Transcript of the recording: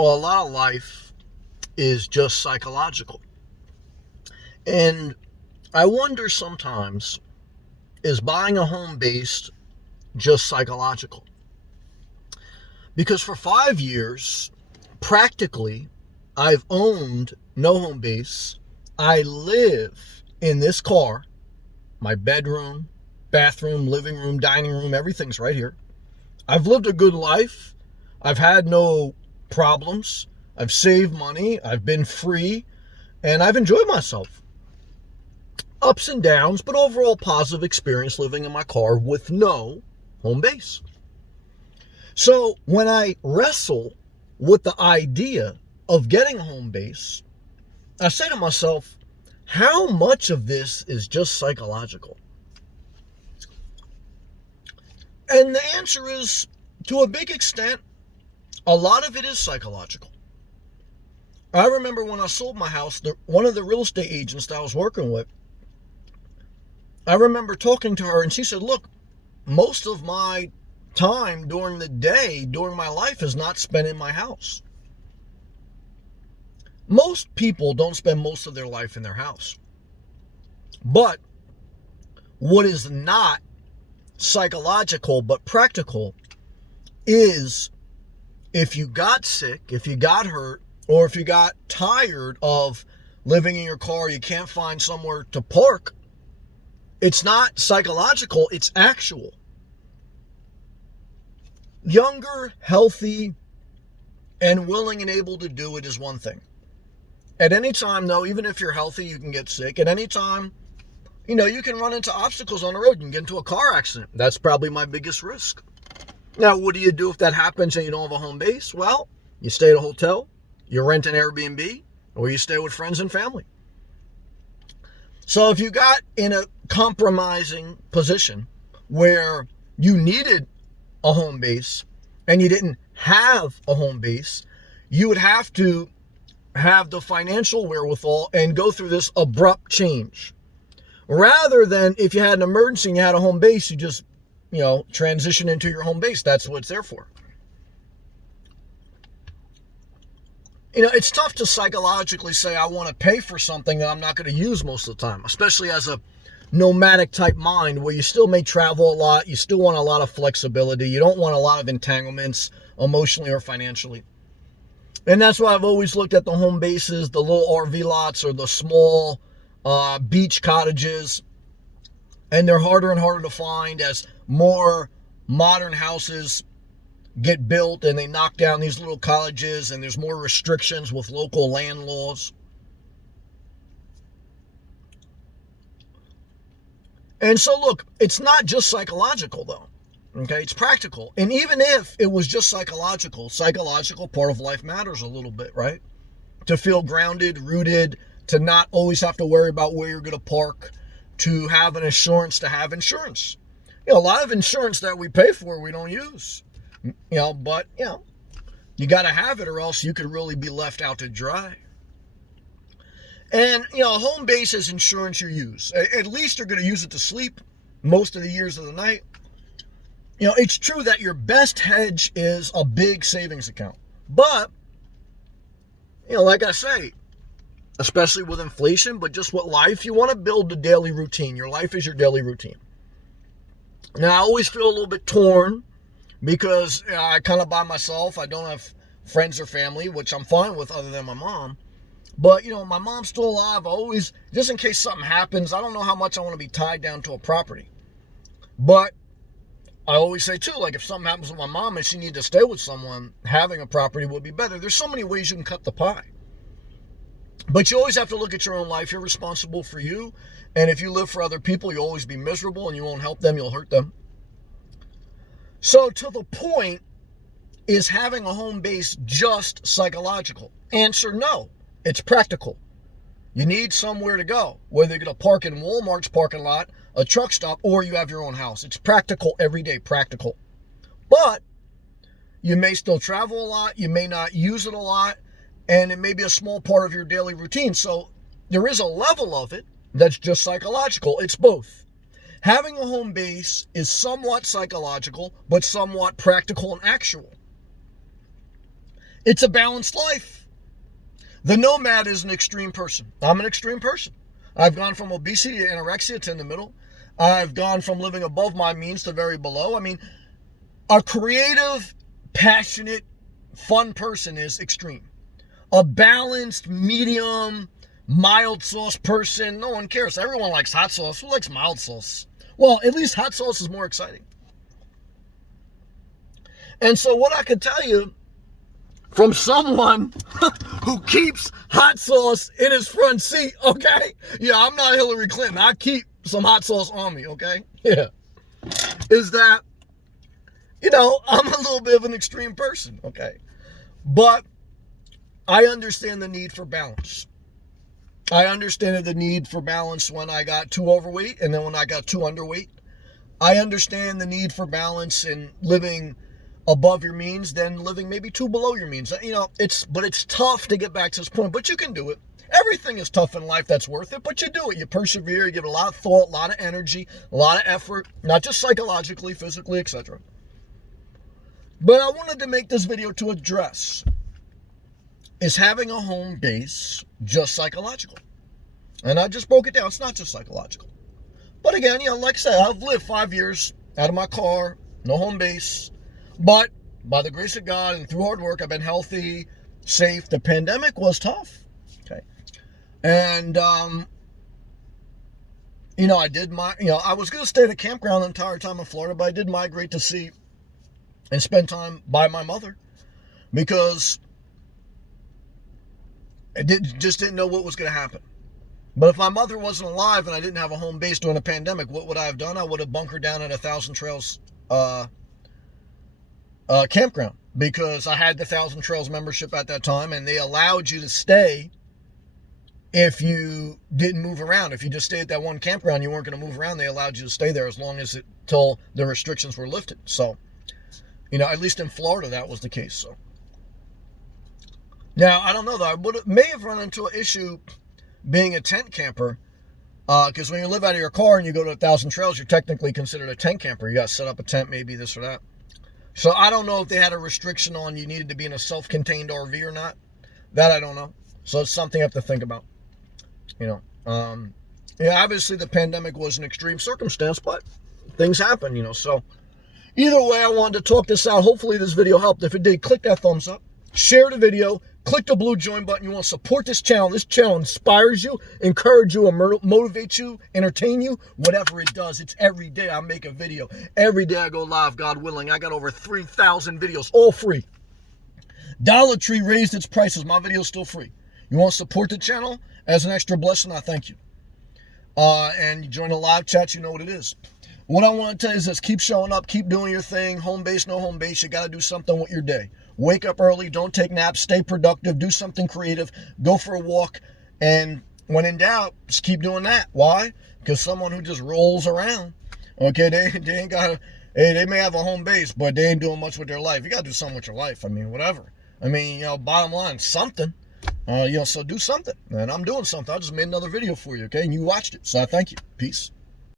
Well, a lot of life is just psychological. And I wonder sometimes, is buying a home base just psychological? Because for 5 years, practically, I've owned no home base. I live in this car, my bedroom, bathroom, living room, dining room, everything's right here. I've lived a good life. I've had no problems. I've saved money. I've been free. And I've enjoyed myself. Ups and downs, but overall positive experience living in my car with no home base. So when I wrestle with the idea of getting a home base, I say to myself, how much of this is just psychological? And the answer is, to a big extent, a lot of it is psychological. I remember when I sold my house, one of the real estate agents that I was working with, I remember talking to her and she said, look, most of my time during the day, during my life, is not spent in my house. Most people don't spend most of their life in their house. But what is not psychological but practical is if you got sick, if you got hurt, or if you got tired of living in your car, you can't find somewhere to park, it's not psychological, it's actual. Younger, healthy, and willing and able to do it is one thing. At any time, though, even if you're healthy, you can get sick. At any time, you can run into obstacles on the road. You can get into a car accident. That's probably my biggest risk. Now, what do you do if that happens and you don't have a home base? Well, you stay at a hotel, you rent an Airbnb, or you stay with friends and family. So if you got in a compromising position where you needed a home base and you didn't have a home base, you would have to have the financial wherewithal and go through this abrupt change. Rather than if you had an emergency and you had a home base, you just, transition into your home base. That's what it's there for. It's tough to psychologically say I want to pay for something that I'm not going to use most of the time, especially as a nomadic type mind where you still may travel a lot. You still want a lot of flexibility. You don't want a lot of entanglements emotionally or financially. And that's why I've always looked at the home bases, the little RV lots or the small beach cottages. And they're harder and harder to find as more modern houses get built and they knock down these little cottages and there's more restrictions with local land laws. And so look, it's not just psychological though. Okay, it's practical. And even if it was just psychological part of life matters a little bit, right? To feel grounded, rooted, to not always have to worry about where you're going to park, to have an insurance, to have insurance. A lot of insurance that we pay for, we don't use. But you got to have it or else you could really be left out to dry. And, a home base is insurance you use. At least you're going to use it to sleep most of the years of the night. It's true that your best hedge is a big savings account. But, like I say, especially with inflation, but just with life, you want to build a daily routine. Your life is your daily routine. Now, I always feel a little bit torn because I kind of by myself. I don't have friends or family, which I'm fine with other than my mom. But, my mom's still alive. I always, just in case something happens, I don't know how much I want to be tied down to a property. But I always say, too, like if something happens with my mom and she needs to stay with someone, having a property would be better. There's so many ways you can cut the pie. But you always have to look at your own life. You're responsible for you. And if you live for other people, you'll always be miserable and you won't help them. You'll hurt them. So to the point, is having a home base just psychological? Answer, no. It's practical. You need somewhere to go, whether you're going to park in Walmart's parking lot, a truck stop, or you have your own house. It's practical every day, practical. But you may still travel a lot. You may not use it a lot. And it may be a small part of your daily routine. So there is a level of it that's just psychological. It's both. Having a home base is somewhat psychological, but somewhat practical and actual. It's a balanced life. The nomad is an extreme person. I'm an extreme person. I've gone from obesity to anorexia to in the middle. I've gone from living above my means to very below. I mean, a creative, passionate, fun person is extreme. A balanced, medium, mild sauce person, no one cares. Everyone likes hot sauce. Who likes mild sauce? Well, at least hot sauce is more exciting. And so what I can tell you from someone who keeps hot sauce in his front seat, okay? Yeah, I'm not Hillary Clinton. I keep some hot sauce on me, okay? Yeah. Is that, I'm a little bit of an extreme person, okay? But I understand the need for balance. I understand the need for balance when I got too overweight and then when I got too underweight. I understand the need for balance in living above your means than living maybe too below your means. It's tough to get back to this point, but you can do it. Everything is tough in life that's worth it, but you do it. You persevere, you give it a lot of thought, a lot of energy, a lot of effort, not just psychologically, physically, etc. But I wanted to make this video to address, is having a home base just psychological? And I just broke it down. It's not just psychological. But again, like I said, I've lived 5 years out of my car, no home base. But by the grace of God and through hard work, I've been healthy, safe. The pandemic was tough. Okay. And, I did I was going to stay at a campground the entire time in Florida, but I did migrate to see and spend time by my mother because I just didn't know what was going to happen. But if my mother wasn't alive and I didn't have a home base during a pandemic, what would I have done? I would have bunkered down at a Thousand Trails campground because I had the Thousand Trails membership at that time, and they allowed you to stay if you didn't move around. If you just stayed at that one campground, you weren't going to move around. They allowed you to stay there as long as till the restrictions were lifted. So, at least in Florida, that was the case. So now I don't know though. I may have run into an issue being a tent camper, because when you live out of your car and you go to 1,000 Trails, you're technically considered a tent camper. You got to set up a tent, maybe this or that. So I don't know if they had a restriction on you needed to be in a self-contained RV or not. That I don't know. So it's something I have to think about. Obviously the pandemic was an extreme circumstance, but things happen, So either way, I wanted to talk this out. Hopefully this video helped. If it did, click that thumbs up, share the video. Click the blue join button. You want to support this channel. This channel inspires you, encourage you, motivate you, entertain you, whatever it does. It's every day I make a video. Every day I go live, God willing. I got over 3,000 videos, all free. Dollar Tree raised its prices. My video is still free. You want to support the channel as an extra blessing? I thank you. And you join the live chat, you know what it is. What I want to tell you is this: keep showing up, keep doing your thing. Home base, no home base. You got to do something with your day. Wake up early, don't take naps, stay productive, do something creative, go for a walk, and when in doubt, just keep doing that. Why? Because someone who just rolls around, okay, they ain't got they may have a home base, but they ain't doing much with their life. You got to do something with your life. I mean, whatever. I mean, bottom line, something. So do something. And I'm doing something. I just made another video for you, okay? And you watched it, so I thank you. Peace.